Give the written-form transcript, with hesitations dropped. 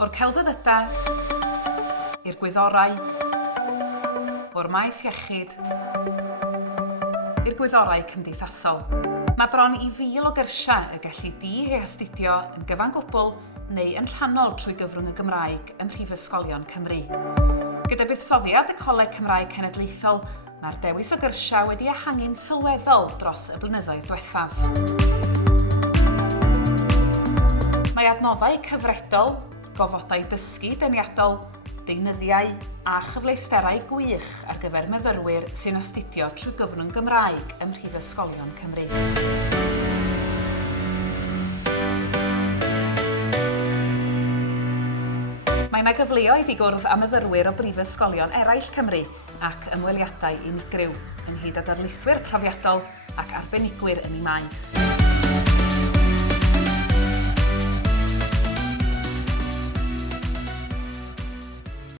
O'r celfyddydau i'r gwyddorau, o'r maes iechyd i'r gwyddorau cymdeithasol. Mae bron i 1,000 o gyrsiau y gellu di eu astudio yn gyfan gwbl neu yn rhannol trwy gyfrwng y Gymraeg ym Mhrifysgolion Cymru. Gyda buddsoddiad y Coleg Cymraeg Cenedlaethol, mae'r dewis o gyrsiau wedi ehangu'n sylweddol dros y blynyddoedd diwethaf. Mae adnoddau cyfredol, gofodau dysgu deniadol, deunyddiau a chyfleusterau gwych ar gyfer myfyrwyr sy'n astudio trwy gyfrwng Gymraeg ym Mhrifysgolion Cymru. Mae yna gyfleoedd i gwrdd â myfyrwyr o brifysgolion eraill Cymru ac ymweliadau unigryw ynghyd â darlithwyr profiadol ac arbenigwyr yn ei maes.